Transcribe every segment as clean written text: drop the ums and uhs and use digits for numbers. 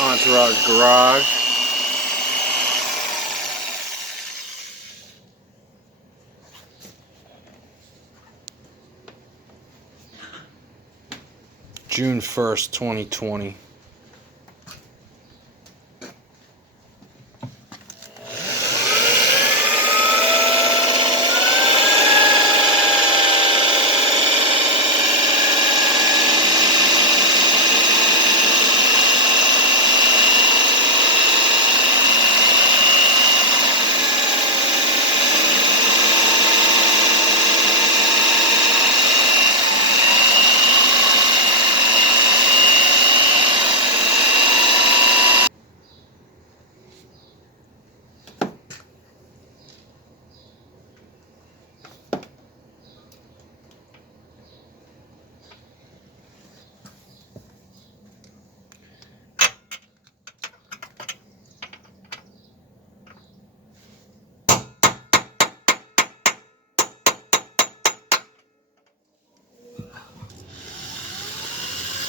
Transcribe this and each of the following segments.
Entourage garage. June 1st, 2020.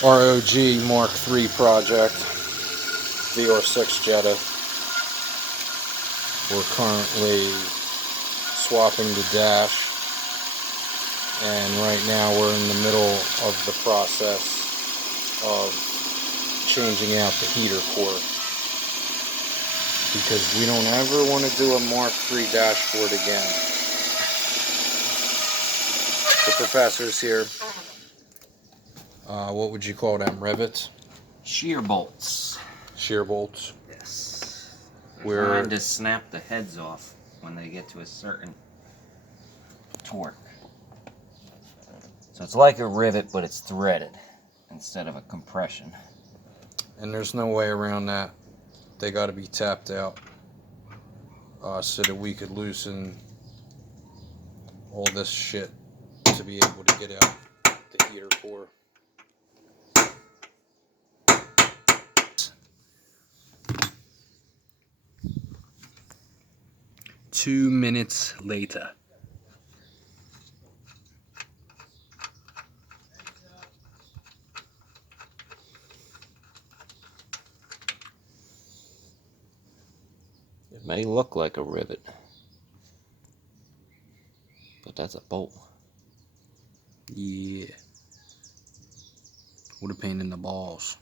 ROG Mk3 project, VR6 Jetta. We're currently swapping the dash, and right now we're in the middle of the process of changing out the heater core, because we don't ever want to do a Mk3 dashboard again. The professor's here. What would you call them? Rivets? Shear bolts. Shear bolts? Yes. We're trying to snap the heads off when they get to a certain torque. So it's like a rivet, but it's threaded instead of a compression. And there's no way around that. They got to be tapped out so that we could loosen all this shit to be able to get out the heater core. Two minutes later. It may look like a rivet, but that's a bolt. Yeah. What a pain in the balls.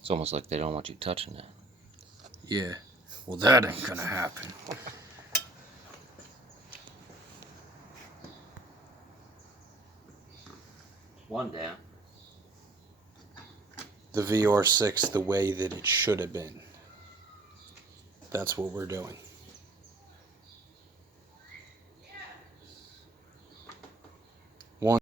It's almost like they don't want you touching it. Yeah. Well, that ain't gonna happen. One down. The VR6 the way that it should have been. That's what we're doing.